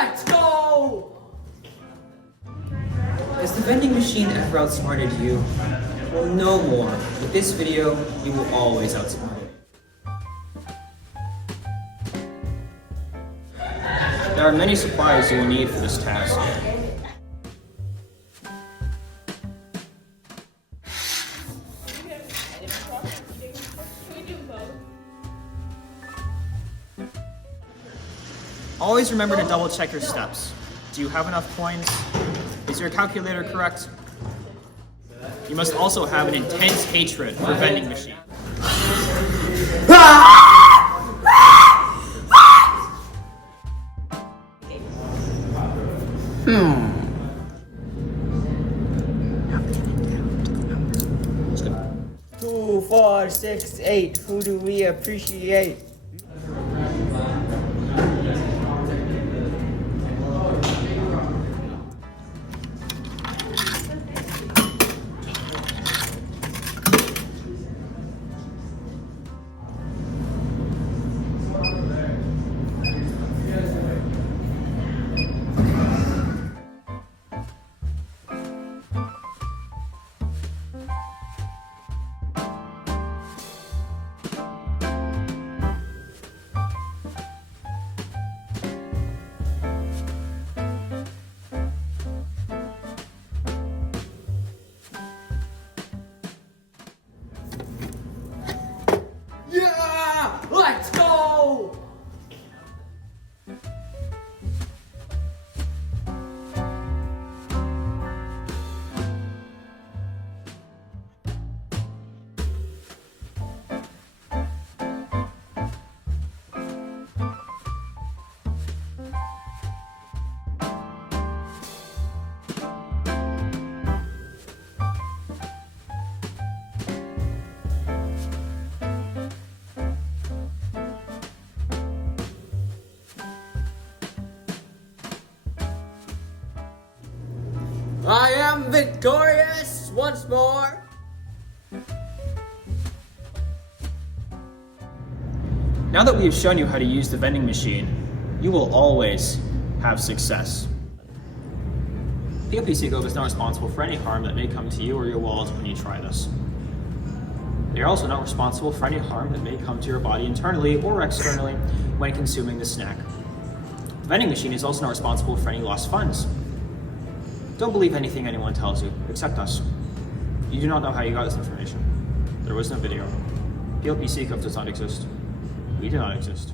Let's go! Has the vending machine ever outsmarted you? Well, no more. With this video, you will always outsmart it. There are many supplies you will need for this task. Always remember to double check your steps. Do you have enough coins? Is your calculator correct? You must also have an intense hatred for vending machines. Let's go. 2, 4, 6, 8. Who do we appreciate? Yeah! Let's go! I am victorious once more. Now that we have shown you how to use the vending machine, you will always have success. PLPC Group is not responsible for any harm that may come to you or your wallet when you try this. They are also not responsible for any harm that may come to your body internally or externally when consuming the snack. The vending machine is also not responsible for any lost funds. Don't believe anything anyone tells you, except us. You do not know how you got this information. There was no video. PLPC Cup does not exist. We do not exist.